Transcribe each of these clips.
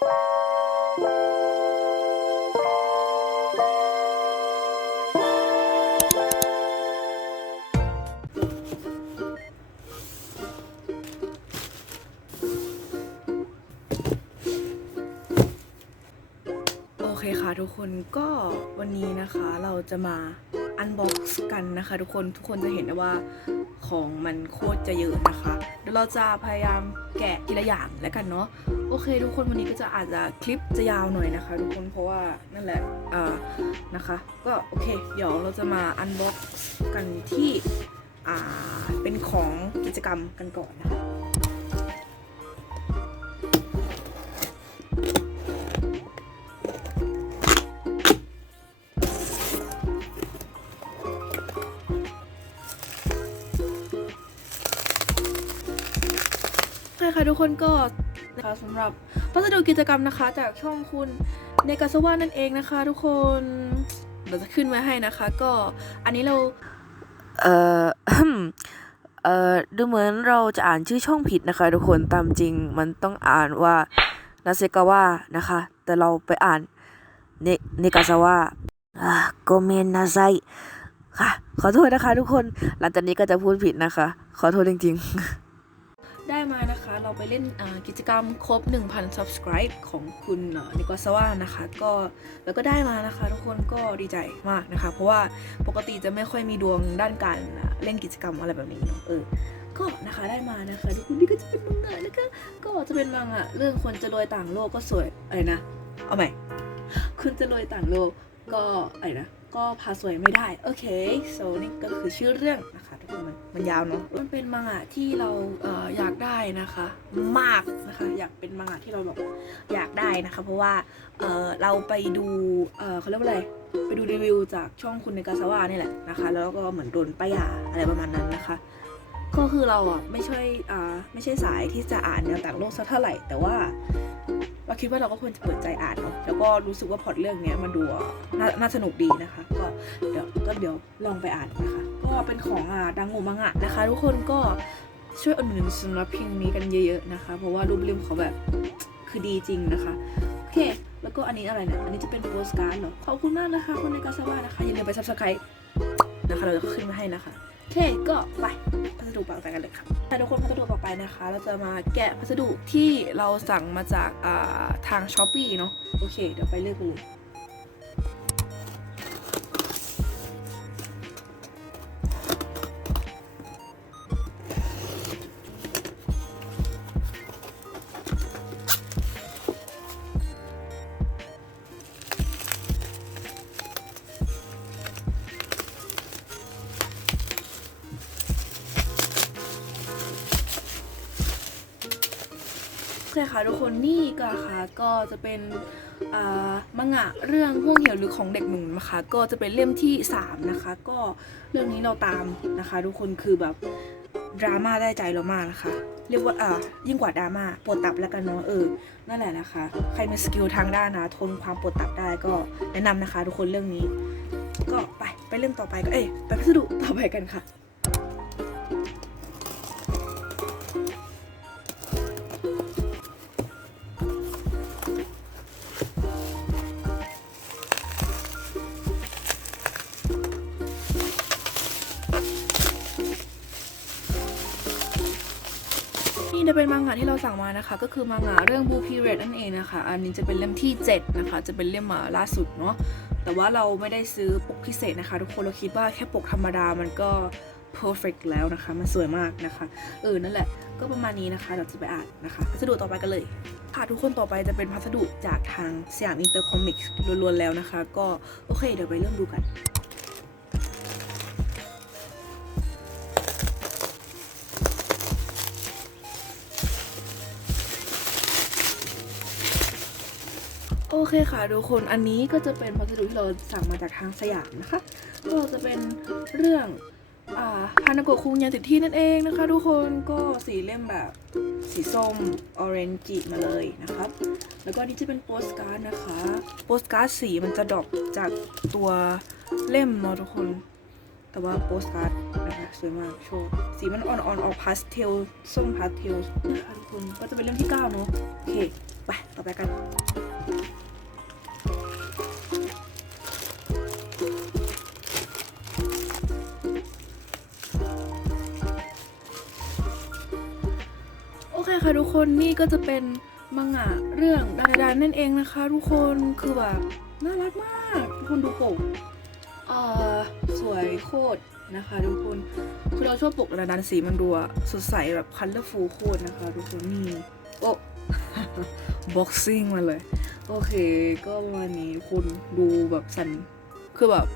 โอเคค่ะทุกคนก็วันนี้นะคะเราจะมาอันบ็อกซ์กันนะคะ ทุกคนทุกคนจะเห็นได้ว่าของมันโคตรจะเยอะนะคะเดี๋ยวเราจะพยายามแกะทีละอย่างแล้วกันเนาะ โอเคทุกคนวันนี้ก็จะอาจจะคลิปจะยาวหน่อยนะคะ ทุกคนเพราะว่านั่นแหละอ่านะคะ ก็โอเค เดี๋ยวเราจะมาอันบ็อกซ์กันที่อ่าเป็นของกิจกรรมกันก่อนนะคะค่ะทุกคนก็ นะคะสำหรับพัสดุกิจกรรมนะคะ จากช่องคุณเนกาสวานั่นเองนะคะ ทุกคนเดี๋ยวจะขึ้นไว้ให้นะคะ ก็อันนี้เรา เอ่อเอ่อดูเหมือนเราจะอ่านชื่อช่องผิดนะคะ ทุกคนตามจริงมันต้องอ่านว่านาเซกาวะนะคะ แต่เราไปอ่านเนเนกาซาวะอ่าโกเมนนาไซค่ะ ขอโทษนะคะ ทุกคนหลังจากนี้ก็จะพูดผิดนะคะ ขอโทษจริง ๆ ได้มานะคะ เราไปเล่นกิจกรรมครบ 1,000 subscribe ของคุณเนกาสวานะคะ ก็แล้วก็ได้มานะคะ ทุกคนก็ดีใจมากนะคะ เพราะว่าปกติจะไม่ค่อยมีดวงด้านการเล่นกิจกรรมอะไรแบบนี้เนอะเออก็นะคะได้มานะคะทุกคนนี่ก็จะเป็นมังงะนะคะก็จะเป็นมังงะเรื่องคนจะรวยต่างโลกก็สวยอะไรนะเอาใหม่คุณจะรวยต่างโลกก็อะไรนะ ก็พาสวยไม่ได้ โอเค so นี่ก็คือชื่อเรื่องนะคะทุกคนมันมันยาวเนาะมันเป็นมังงะที่เราเอออยากได้นะคะ มากนะคะ อยากเป็นมังงะที่เราแบบอยากได้นะคะ เพราะว่าเออเราไปดูเออเขาเรียกว่าอะไรไปดูรีวิวจากช่องคุณในกาซาวานี่แหละนะคะ แล้วก็เหมือนโดนป้ายยาอะไรประมาณนั้นนะคะก็คือเราอะไม่ใช่อ่าไม่ใช่สายที่จะอ่านแนวต่างโลกสักเท่าไหร่ แต่ว่า เราคิดว่าเราก็ควรจะเปิดใจอ่านเนาะแล้วก็รู้สึกว่าพอตเรื่องเนี้ยมันดูนน่าสนุกดีนะคะ ก็เดี๋ยวก็เดี๋ยวลองไปอ่านนะคะ ก็เป็นของอ่าดังโงมังอะนะคะ ทุกคนก็ช่วยอุดหนุนสำหรับเพลงนี้กันเยอะๆนะคะ เพราะว่ารูปเล่มเขาแบบคือดีจริงนะคะโอเค แล้วก็อันนี้อะไรเนี่ยอันนี้จะเป็นโปสการ์ดเหรอขอบคุณมากนะคะคนในกาซาวานะคะอย่าลืมไป subscribe นะคะเราจะขึ้นมาให้นะคะ เคก็ไปพัสดุต่อไปกันเลยค่ะแต่ทุกคนพัสดุต่อไปนะคะ เราจะมาแกะพัสดุที่เราสั่งมาจากาทางช้อปปีเนาะโอเค เดี๋ยวไปเลือกกันเลย คค่ะทุกคนนี่ก็ค่ะก็จะเป็นมังงะเรื่องห่วงเหี่ยวหรือของเด็กหนุ่มนะคะ ก็จะเป็นเล่มที่ 3 นะคะ ก็เรื่องนี้เราตามนะคะ ทุกคนคือแบบดราม่าได้ใจเรามากนะคะ เรียกว่าอ่ายิ่งกว่าดราม่าปวดตับแล้วกันเนาะเออนั่นแหละนะคะ ใครมีสกิลทางด้านนะทนความปวดตับได้ก็แนะนำนะคะ ทุกคนเรื่องนี้ ก็ไปไปเรื่องต่อไปก็เอ้ยไปพัสดุต่อไปกันค่ะะที่เราสั่งมานะคะ ก็คือมังงะเรื่อง Blue Period นั่นเองนะคะ อันนี้จะเป็นเล่มที่ 7 นะคะ จะเป็นเล่มมาล่าสุดเนาะแต่ว่าเราไม่ได้ซื้อปกพิเศษนะคะ ทุกคนเราคิดว่าแค่ปกธรรมดามันก็ perfect แล้วนะคะ มันสวยมากนะคะ เออ นั่นแหละ ก็ประมาณนี้นะคะเราจะไปอ่านนะคะ พัสดุต่อไปกันเลย ค่ะ ทุกคนต่อไปจะเป็นพัสดุจากทางสยามอินเตอร์คอมิกส์ล้วนๆแล้วนะคะ ก็ โอเค เดี๋ยวไปเริ่มดูกัน อเคค่ะทุกคนอันนี้ก็จะเป็นพัสดุที่เราสั่งมาจากทางสยามนะคะก็จะเป็นเรื่องฮานาโกะคุงยาติดที่นั่นเองนะคะ ทุกคนก็สีเล่มแบบสีส้มออเรนจิมาเลยนะครับ แล้วก็นี่จะเป็นโปสการ์ดนะคะ โปสการ์ดสีมันจะดอปจากตัวเล่มเนาะทุกคน แต่ว่าโปสการ์ดนะคะสวยมากโชว์สีมันอ่อนๆออกพาสเทลส้มพาสเทลนะคะทุกคนก็จะเป็นเล่มที่ 9 เนาะโอเค ไปไปต่อไปกัน ค่ะทุกคนนี่ก็จะเป็นมังงะเรื่องดาดานนั่นเองนะคะ ทุกคนคือแบบน่ารักมากทุกคนดูปกเอ่อสวยโคตรนะคะ ทุกคนคือเราชอบปกดาดานสีมันดูอะสดใสแบบคัลเลอร์ฟูโคตรนะคะ ทุกคนนี่โอ้บ็อกซิ่งมาเลย โอเค ก็ประมาณนี้คุณดูแบบสันคือแบบ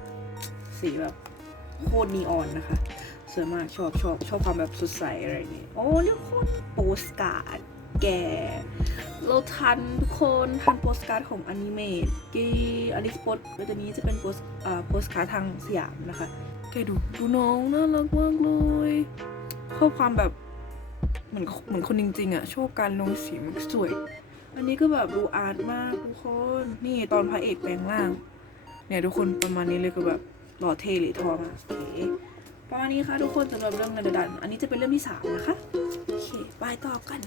สีแบบโคตรนีออนนะคะ สวยมากชอบชอบชอบความแบบสดใสอะไรอย่างงี้โอ้นี่คตรโปสการ์ดแกเราทันทุกคนทันโปสการ์ดของอนิเมะที่อลิสโปสแล้วตัวนี้จะเป็นโปสอ่าโปสการ์ดทางสยามนะคะแกดูดูน้องน่ารักมากเลยชอความแบบเหมือนเหมือนคนจริงๆอะชอบการลงสีมันสวย อันนี้ก็แบบดูอาร์ตมากทุกคนนี่ตอนพระเอกแปลงร่าง เนี่ยทุกคนประมาณนี้เลยคือแบบหล่อเท่หรือทอมากโอเค ประมาณนี้ค่ะทุกคนสำหรับเรื่องนันดัน อันนี้จะเป็นเรื่องที่สามนะคะ โอเคไปต่อกัน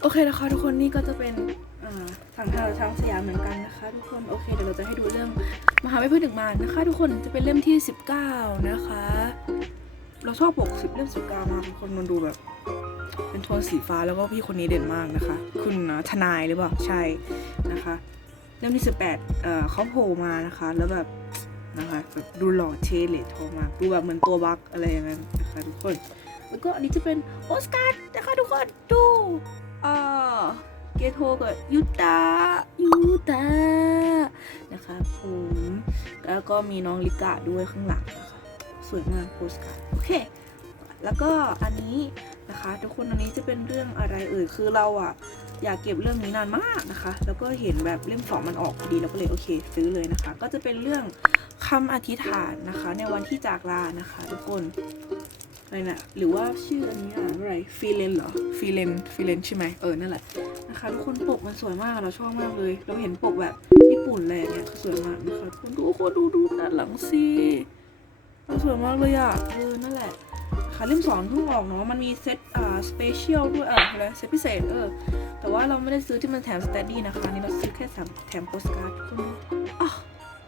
โอเคนะคะทุกคนนี่ก็จะเป็นอ่าทางทางทางสยามเหมือนกันนะคะ ทุกคนโอเคเดี๋ยวเราจะให้ดูเรื่อง มหาวิทยาลัยถึงมานะคะ ทุกคนจะเป็นเล่มที่ 19 นะคะ เราชอบปกสิบเล่มสิบเก้ามากทุกคนมันดูแบบ เป็นโทนสีฟ้าแล้วก็พี่คนนี้เด่นมากนะคะ คุณทนายหรือเปล่าใช่นะคะ เล่มที่สิบแปดเอ่อเขาโผล่มานะคะ แล้วแบบนะคะแบบดูหล่อเท่เลททองมากดูแบบเหมือนตัวบักอะไรอย่างนั้นนะคะทุกคนแล้วก็อันนี้จะเป็นโอสการ์นะคะทุกคนดูอ่าเกโทกับยูตายูตา นะคะผมแล้วก็มีน้องลิกาด้วยข้างหลังนะคะสวยมากโปสการ์ดโอเค แล้วก็อันนี้นะคะทุกคนอันนี้จะเป็นเรื่องอะไรเอ่ยคือเราอะอยากเก็บเรื่องนี้นานมากนะคะ แล้วก็เห็นแบบเล่มสองมันออกพอดีเราก็เลยโอเคซื้อเลยนะคะ ก็จะเป็นเรื่องคำอธิษฐานนะคะ ในวันที่จากลานะคะ ทุกคนอะไรนะหรือว่าชื่ออันนี้อ่านว่าอะไรฟีเลนเหรอฟีเลนฟีเลนใช่ไหมเออนั่นแหละนะคะ ทุกคนปกมันสวยมากเราชอบมากเลย เราเห็นปกแบบ ญี่ปุ่นอะไรงเงี้ยคือสวยมากนะคะทุกคนดูโคตรดูดูด้านหลังสิมันสวยมากเลยอะเออนั่นแหละค่ะเล่มสองเพิ่งออกเนาะมันมีเซตอ่าสเปเชียลด้วยอะอะไรเซตพิเศษเออแต่ว่าเราไม่ได้ซื้อที่มันแถมสแตดดี้นะคะนี่เราซื้อแค่แถมแถมโปสการ์ดทุกคนอะ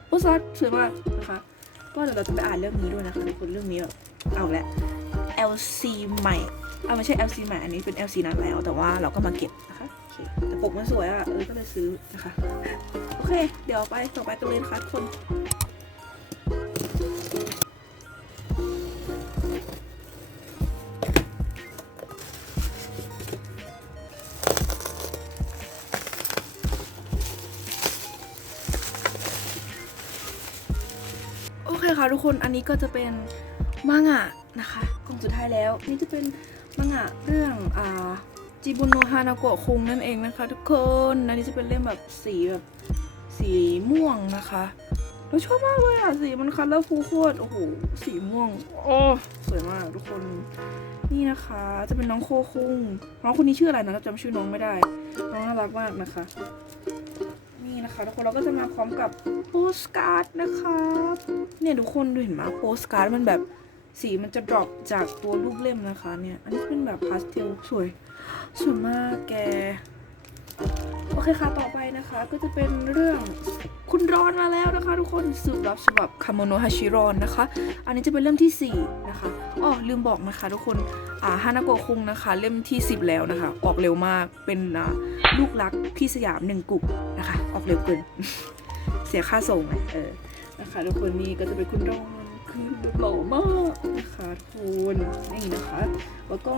โปสการ์ดสวยมากนะคะก็เดี๋ยวเราจะไปอ่านเรื่องนี้ด้วยนะคะทุกคนเรื่องนี้แบบเอาละ LC ใหม่เอาไม่ใช่ LC ใหม่อันนี้เป็น LC นานแล้ว แต่ว่าเราก็มาเก็บนะคะโอเคแต่ปกมันสวยอะเออก็เลยซื้อนะคะ เค เดี๋ยวไปต่อไปกันเลยนะคะทุกคนโอเคค่ะทุกคนอันนี้ก็จะเป็นมังงะนะคะกล่องสุดท้ายแล้ว นี่จะเป็นมังงะเรื่องอ่าจิบุโนฮานาโกะคุงนั่นเองนะคะทุกคน อันนี้จะเป็นเล่มแบบสีแบบ สีม่วงนะคะเราชอบมากเลยอะสีมันคัลเลอร์ฟูโคตรโอ้โหสีม่วง โอ้สวยมากทุกคนนี่นะคะ จะเป็นน้องโคคุงน้องคนนี้ชื่ออะไรนะเราจำชื่อน้องไม่ได้ น้องน่ารักมากนะคะ นี่นะคะทุกคนเราก็จะมาพร้อมกับโปสการ์ดนะคะเนี่ยทุกคนดูเห็นไหมโปสการ์ดมันแบบสีมันจะดรอปจากตัวรูปเล่มนะคะเนี่ย อันนี้เป็นแบบพาสเทลสวยสวยมากแก โอเคค่ะ ต่อไปนะคะ ก็จะเป็นเรื่องคุณร้อนมาแล้วนะคะ ทุกคนสืบรับฉบับคาโมโนฮาชิรอนนะคะ อันนี้จะเป็นเล่มที่ 4 นะคะอ๋อลืมบอกนะคะ ทุกคนอ่าฮานาโกะคุงนะคะ เล่มที่ 10 แล้วนะคะ ออกเร็วมากเป็นลูกรักพี่สยามหนึ่งกลุ่มนะคะ ออกเร็วเกิน เสียค่าส่งไงเออนะคะทุกคนนี่ก็จะเป็นคุณร้อน คือหล่อมากนะคะทุกคนนี่นะคะ แล้วก็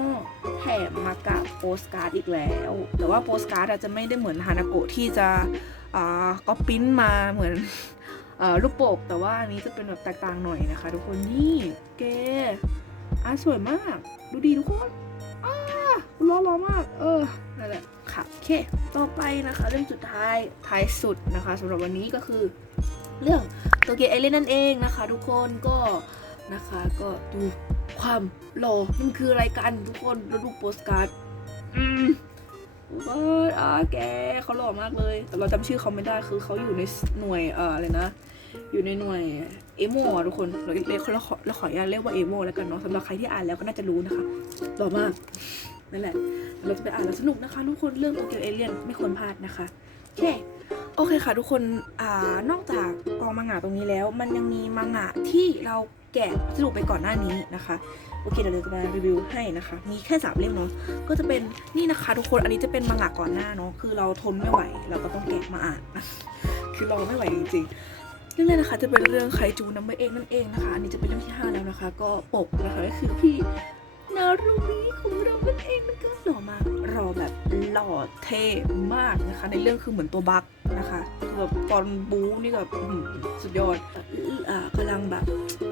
แถมมากับโปสการ์ดอีกแล้ว แต่ว่าโปสการ์ดอาจจะไม่ได้เหมือนฮานาโกะที่จะอ่าก็ปิ้นมาเหมือนอรูปปก แต่ว่าอันนี้จะเป็นแบบแตกต่างหน่อยนะคะ ทุกคนนี่เกอาสวยมาก ดูดีทุกคนอ้าล้อล้อมาก เออนั่นแหละค่ะโอเค ต่อไปนะคะ เรื่องสุดท้ายท้ายสุดนะคะสำหรับวันนี้ก็คือ เรื่องโตเกียวเอเลนนั่นเองนะคะ ทุกคนก็นะคะก็ดูความหล่อมันคืออะไรกันทุกคนแล้วดูโปสการ์ดอืมว่าอ่าแกเขาหล่อมากเลย แต่เราจำชื่อเขาไม่ได้คือเขาอยู่ในหน่วยเอ่ออะไรนะ อยู่ในหน่วยเอโมทุกคนเราเรียกเราขอเราขออนุญาตเรียกว่าเอโมแล้วกันเนาะสำหรับใครที่อ่านแล้วก็น่าจะรู้นะคะหล่อมากนั่นแหละเราจะไปอ่านแล้วสนุกนะคะทุกคนเรื่องโตเกียวเอเลียนไม่ควรพลาดนะคะโอเค โอเคค่ะทุกคนอ่านอกจากกองมังงะตรงนี้แล้ว มันยังมีมังงะที่เราแกะสรุปไปก่อนหน้านี้นะคะโอเคเดี๋ยวเราจะมารีวิวให้นะคะ มีแค่สามเล่มเนาะก็จะเป็นนี่นะคะทุกคนอันนี้จะเป็นมังงะก่อนหน้าเนาะคือเราทนไม่ไหวเราก็ต้องแกะมาอ่านคือเราไม่ไหวจริงๆเรื่องแรกนะคะจะเป็นเรื่องไคจูนัมเบอร์เองนั่นเองนะคะอันนี้จะเป็นเรื่องที่ 5 แล้วนะคะ ก็ปกนะคะก็คือพี่ นารุมิของเรานั่นเองมันก็หล่อมากหล่อแบบหล่อเท่มากนะคะ ในเรื่องคือเหมือนตัวบั๊กนะคะคือแบบตอนบูนี่แบบสุดยอดอ่ากำลังแบบ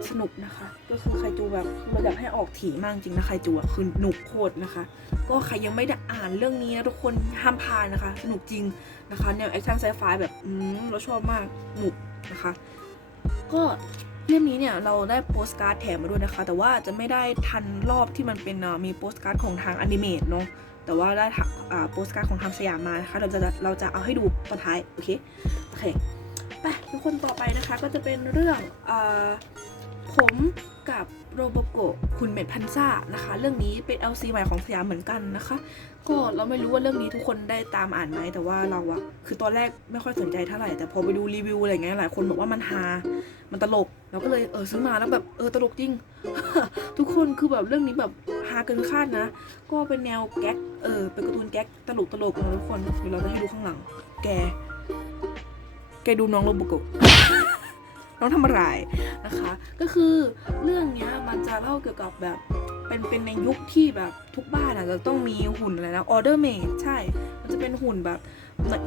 สนุกนะคะ ก็คือไครจูแบบเราอยากให้ออกถี่มากจริงนะไครจูอะคือหนุกโคตรนะคะ ก็ใครยังไม่ได้อ่านเรื่องนี้นะทุกคนห้ามพลาดนะคะ สนุกจริงนะคะแนวแอคชั่นไซไฟแบบอืมเราชอบมากหนุกนะคะ ก็ เล่มนี้เนี่ยเราได้โปสการ์ดแถมมาด้วยนะคะ แต่ว่าจะไม่ได้ทันรอบที่มันเป็นมีโปสการ์ดของทางอนิเมตเนาะแต่ว่าได้โปสการ์ดของทางสยามมานะคะเราจะเราจะเอาให้ดูตอนท้ายโอเคโอเคไปทุกคนต่อไปนะคะก็จะเป็นเรื่องอา ผมกับโรโบโกคุณเม็ดพันซ่านะคะ เรื่องนี้เป็น LC ใหม่ของสยามเหมือนกันนะคะ ก็เราไม่รู้ว่าเรื่องนี้ทุกคนได้ตามอ่านไหมแต่ว่าเราอะคือตอนแรกไม่ค่อยสนใจเท่าไหร่แต่พอไปดูรีวิวอะไรเงี้ยหลายคนบอกว่ามันฮา มันตลกเราก็เลยเออซื้อมาแล้วแบบเออตลกจริง ทุกคนคือแบบเรื่องนี้แบบฮาเกินคาดนะ ก็เป็นแนวแก๊กเออเป็นการ์ตูนแก๊กตลกตลกนะทุกคนเดี๋ยวเราจะให้ดูข้างหลัง แก แกดูน้องโรบโก น้องทำอะไรนะคะ ก็คือเรื่องเนี้ยมันจะเล่าเกี่ยวกับแบบเป็นเป็นในยุคที่แบบทุกบ้านอะจะต้องมีหุ่นอะไรนะออเดอร์เมดใช่ มันจะเป็นหุ่นแบบ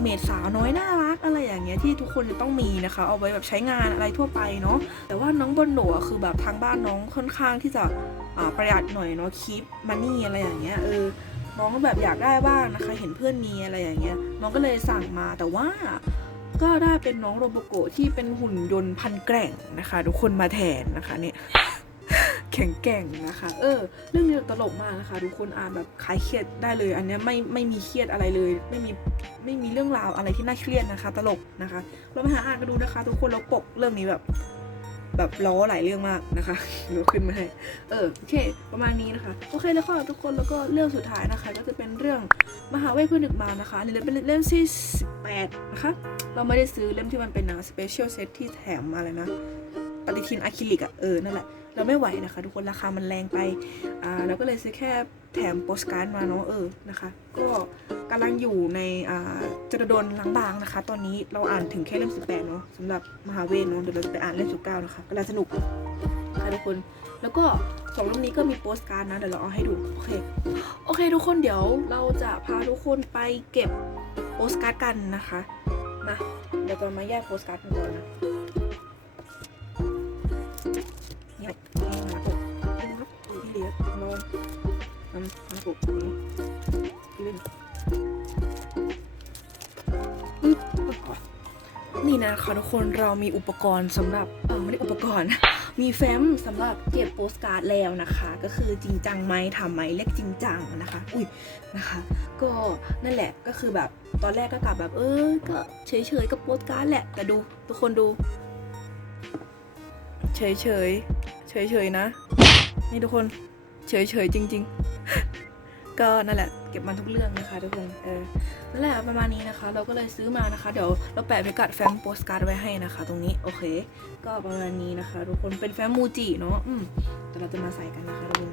เมดสาวน้อยน่ารักอะไรอย่างเงี้ยที่ทุกคนจะต้องมีนะคะ เอาไว้แบบใช้งานอะไรทั่วไปเนาะแต่ว่าน้องบนโหนอะคือแบบทางบ้านน้องค่อนข้างที่จะประหยัดหน่อยเนาะคีปมันนี่อะไรอย่างเงี้ยเออน้องก็แบบอยากได้บ้างนะคะ เห็นเพื่อนมีอะไรอย่างเงี้ยน้องก็เลยสั่งมาแต่ว่า ก็ได้เป็นน้องโรโบโกที่เป็นหุ่นยนต์พันแกร่งนะคะ ทุกคนมาแทนนะคะเนี่ยแข็งแกร่งนะคะ เออ เรื่องนี้ตลกมากนะคะ ทุกคนอ่านแบบคลายเครียดได้เลย อันนี้ไม่ไม่มีเครียดอะไรเลย ไม่มีไม่มีเรื่องราวอะไรที่น่าเครียดนะคะ ตลกนะคะเรามาหาอ่านกันดูนะคะ ทุกคนเราปกเรื่องนี้แบบ แบบล้อหลายเรื่องมากนะคะดี๋ยวขึ้นมาให้ เออโอเค ประมาณนี้นะคะ โอเคแล้วก็ทุกคนแล้วก็เรื่องสุดท้ายนะคะ ก็จะเป็นเรื่องมหาเวทเพื่อนดึกมานะคะอันนี่เป็นเล่มที่18นะคะ เราไม่ได้ซื้อเล่มที่มันเป็นนะสเปเชียลเซตที่แถมอะไรนะ ปฏิทินอะคริลิกอะเออ นั่นแหละ เราไม่ไหวนะคะ ทุกคนราคามันแรงไป อ่าเราก็เลยซื้อแค่แถมโปสการ์ดมาเนาะเออนะคะ ก็ กำลังอยู่ในอ่าจรดนล้างบางนะคะ ตอนนี้เราอ่านถึงแค่เล่ม18เนาะสำหรับมหาเวทเนาะเดี๋ยวเราจะไปอ่านเล่ม19นะคะกำลังสนุกค่ะทุกคน แล้วก็สองเล่มนี้ก็มีโปสการ์ดนะเดี๋ยวเราเอาให้ดูโอเคโอเค ทุกคนเดี๋ยวเราจะพาทุกคนไปเก็บโปสการ์ดกันนะคะมาเดี๋ยวเรามาแยกโปสการ์ดกันก่อนนะเนี่ยนี่มาปกนี่นะครับดูพี่เลี้ยงลองนำมาปกนี้พี่เล่น นี่นะคะทุกคนเรามีอุปกรณ์สำหรับเออไม่ได้อุปกรณ์ มีแฟ้มสำหรับเก็บโปสการ์ดแล้วนะคะ ก็คือจริงจังไหมทำไหมเล็กจริงจังนะคะ อุ้ยนะคะ ก็นั่นแหละก็คือแบบตอนแรกก็กลับแบบเออก็เฉยๆกับโปสการ์ดแหละแต่ดูทุกคนดู เฉยเฉยเฉยเฉยๆนะ นี่ทุกคนเฉยเฉยๆจริง ๆ ก็นั่นแหละ เก็บมันทุกเรื่องนะคะทุกคนเออนั่นแหละประมาณนี้นะคะ เราก็เลยซื้อมานะคะ เดี๋ยวเราแปะพิกัดแฟ้มโปสการ์ดไว้ให้นะคะ ตรงนี้โอเค ก็ประมาณนี้นะคะ ทุกคนเป็นแฟ้มมูจิเนาะอืมแต่เราจะมาใส่กันนะคะทุกคน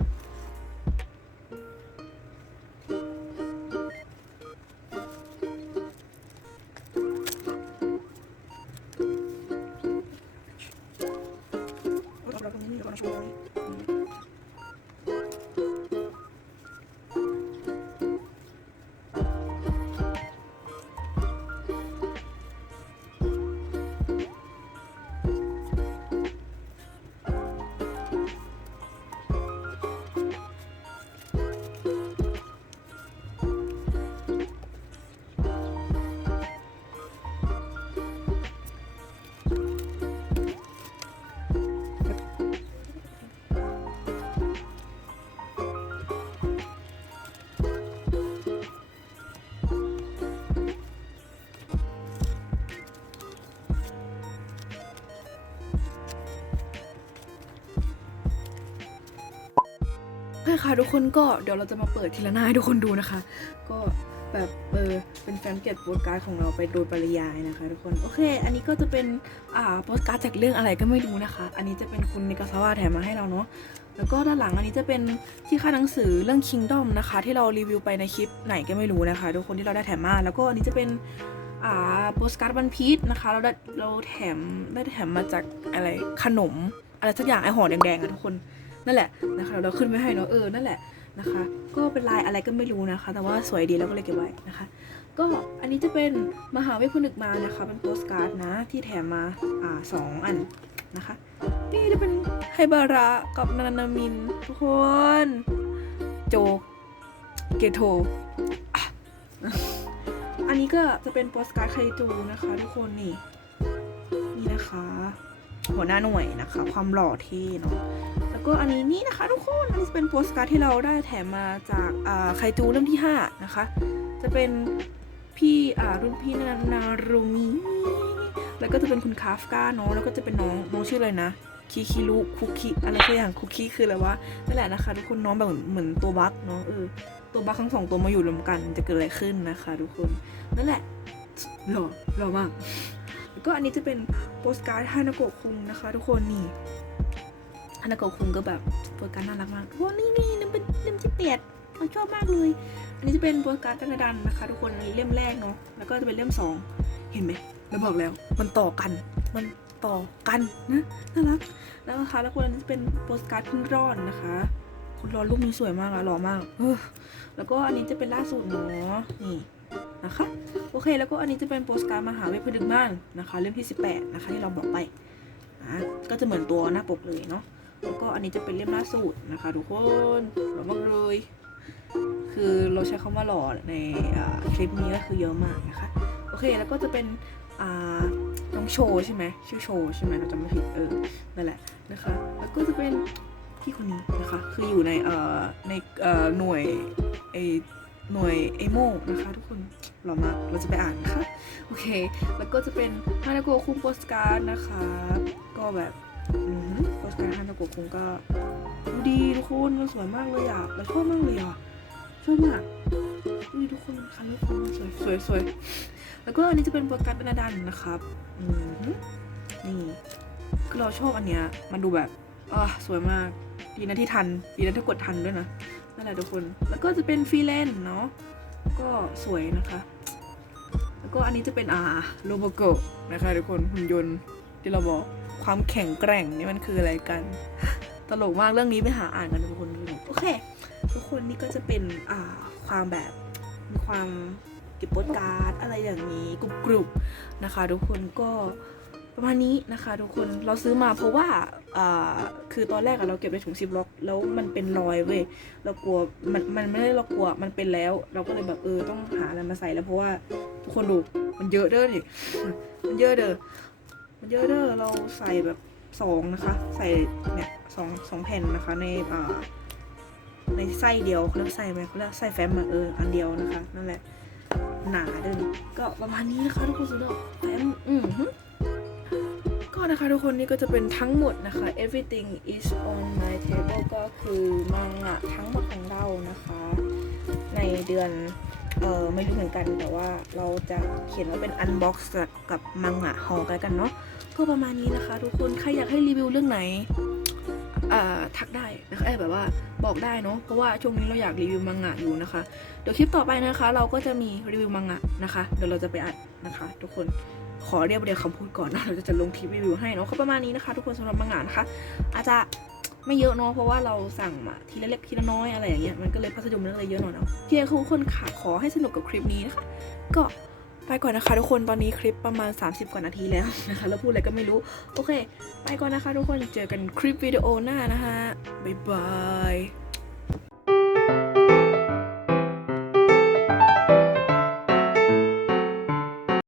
่ะทุกคนก็เดี๋ยวเราจะมาเปิดทีละหน้าให้ทุกคนดูนะคะ ก็แบบเออเป็นแฟนเก็ตโปสการ์ดของเราไปโดยปริยายนะคะทุกคนโอเค อันนี้ก็จะเป็นอ่าโปสการ์ดจากเรื่องอะไรก็ไม่รู้นะคะ อันนี้จะเป็นคุณนิกาซาวะแถมมาให้เราเนาะแล้วก็ด้านหลังอันนี้จะเป็นที่ค่าหนังสือเรื่อง Kingdom นะคะ ที่เรารีวิวไปในคลิปไหนก็ไม่รู้นะคะ ทุกคนที่เราได้แถมมา แล้วก็อันนี้จะเป็นอ่าโปสการ์ดวันพีชนะคะเราได้เราแถมได้แถมมาจากอะไรขนมอะไรสักอย่างไอห่อแดงๆอะทุกคน นั่นแหละนะคะเราขึ้นไว้ให้เนาะเออนั่นแหละนะคะ ก็เป็นลายอะไรก็ไม่รู้นะคะ แต่ว่าสวยดีแล้วก็เลยเก็บไว้นะคะ ก็อันนี้จะเป็นมหาเวทผนึกมานะคะ เป็นโปสการ์ดนะที่แถมมาอ่าสองอันนะคะ นี่จะเป็นไฮบาระกับนานามินทุกคนโจเกโทอันนี้ก็จะเป็นโปสการ์ดไคจูนะคะ ทุกคนนี่นี่นะคะ หัวหน้าหน่วยนะคะ ความหล่อเท่เนาะ แล้วก็อันนี้นี่นะคะทุกคนอันนี้จะเป็นโปสการ์ดที่เราได้แถมมาจากอ่าไคจูเล่มที่ 5 นะคะ จะเป็นพี่รุ่นพี่นานารุมิแล้วก็จะเป็นคุณคาฟกาเนาะแล้วก็จะเป็นน้องน้องชื่ออะไรนะคิคิรุคุคิอะไรสักอย่างคุคิคืออะไรวะนั่นแหละนะคะทุกคนน้องแบบเหมือนตัวบั๊กเนาะเออตัวบั๊กทั้งสองตัวมาอยู่รวมกันจะเกิดอะไรขึ้นนะคะ ทุกคนนั่นแหละหล่อหล่อมากแล้วก็อันนี้จะเป็นโปสการ์ดฮานาโกะคุงนะคะ ทุกคนนี่ นาโกะคุงก็แบบโปสการ์ดน่ารักมากโอ้นี่นี่นี่เป็นเล่มที่เปียดเราชอบมากเลย อันนี้จะเป็นโปสการ์ดกันดันนะคะ ทุกคนอันนี้เล่มแรกเนาะแล้วก็จะเป็นเล่มสองเห็นไหมเราบอกแล้วมันต่อกันมันต่อกันนะน่ารักแล้วนะคะแล้วคนอันนี้จะเป็นโปสการ์ดคุณร้อนนะคะคุณร้อนรูปนี้สวยมากอะหล่อมากเออแล้วก็อันนี้จะเป็นล่าสุดเนาะนี่นะคะโอเค แล้วก็อันนี้จะเป็นโปสการ์ดมหาเวทพดึกม่านนะคะ เล่มที่ 18 นะคะที่เราบอกไปนะก็จะเหมือนตัวหน้าปกเลยเนาะ แล้วก็อันนี้จะเป็นเล่มล่าสุดนะคะทุกคนหล่อมากเลย คือเราใช้คำว่าหล่อในอคลิปนี้ก็คือเยอะมากนะคะ โอเคแล้วก็จะเป็นน้องโชว์ใช่ไหมชื่อโชว์ใช่ไหมเราจำไม่ผิดเออนั่นแหละนะคะ แล้วก็จะเป็นพี่คนนี้นะคะ คืออยู่ในเอ่อในเอ่อหน่วยไอหน่วยเอโมนะคะทุกคนหล่อมากเราจะไปอ่านนะคะโอเค แล้วก็จะเป็นฮานาโกคุงโปสการ์ดนะคะ ก็แบบ โปสการ์ดฮานาโกะคุงก็ดูดีทุกคนมันสวยมากเลยอะเราชอบมากเลยอะชอบมากดูดิทุกคนคันเลอร์ฟูสวยสวยสวยแล้วก็อันนี้จะเป็นโปสการเป็นดันนะครับอืมนี่คือเราชอบอันเนี้ยมันดูแบบอ่าสวยมากดีนะที่ทันดีนะที่กดทันด้วยนะนั่นแหละทุกคน แล้วก็จะเป็นฟรีแลนซ์เนาะก็สวยนะคะ แล้วก็อันนี้จะเป็นอ่าโรบโกนะคะทุกคนหุ่นยนต์ที่เราบอก ความแข็งแกร่งนี่มันคืออะไรกัน ตลกมากเรื่องนี้ไปหาอ่านกันทุกคนดูโอเค ทุกคนนี่ก็จะเป็นอ่าความแบบมีความเก็บโปสการ์ดอะไรอย่างนี้กรุบกรุบๆนะคะ ทุกคนก็ประมาณนี้นะคะทุกคนเราซื้อมาเพราะว่าอ่าคือตอนแรกอะเราเก็บในถุงซิปล็อกแล้วมันเป็นรอยเว้ยเรากลัวมันมันไม่ได้เรากลัวมันเป็นแล้ว เราก็เลยแบบเออต้องหาอะไรมาใส่แล้วเพราะว่าทุกคนดูมันเยอะเด้อนี่มันเยอะเด้อ มันเยอะเด้อเราใส่แบบสองนะคะ ใส่เนี่ยสองสองแผ่นนะคะในอ่าในไส้เดียวเขาเรียกไส้ไหมเขาเรียกไส้แฟ้มอะเอออันเดียวนะคะนั่นแหละหนาเด้อก็ประมาณนี้นะคะทุกคนสุดยอดแฟ้มอืมฮึก็นะคะทุกคนนี่ก็จะเป็นทั้งหมดนะคะ everything is on my table ก็คือมังงะทั้งหมดของเรานะคะ ในเดือน เออไม่รู้เหมือนกันแต่ว่าเราจะเขียนว่าเป็น unbox กับมังงะฮอลกันเนาะก็ประมาณนี้นะคะ ทุกคนใครอยากให้รีวิวเรื่องไหนทักได้นะคะแบบว่าบอกได้เนาะเพราะว่าช่วงนี้เราอยากรีวิวมังงะอยู่นะคะ เดี๋ยวคลิปต่อไปนะคะ เราก็จะมีรีวิวมังงะนะคะ เดี๋ยวเราจะไปอัดนะคะ ทุกคนขอเรียบเรียงคำพูดก่อนนะเราจะลงคลิปรีวิวให้เนาะก็ประมาณนี้นะคะ ทุกคนสำหรับมังงะนะคะ อาจจะ ไม่เยอะเนาะเพราะว่าเราสั่งมาทีละเล็กทีละน้อยอะไรอย่างเงี้ยมันก็เลยพัสดุมันก็เลยเยอะหน่อยเนาะที่ทุกคนค่ะขอให้สนุกกับคลิปนี้นะคะก็ไปก่อนนะคะทุกคนตอนนี้คลิปประมาณ 30 กว่านาทีแล้วนะคะแล้วพูดอะไรก็ไม่รู้ โอเค ไปก่อนนะคะทุกคนเจอกันคลิปวิดีโอหน้านะคะบ๊ายบาย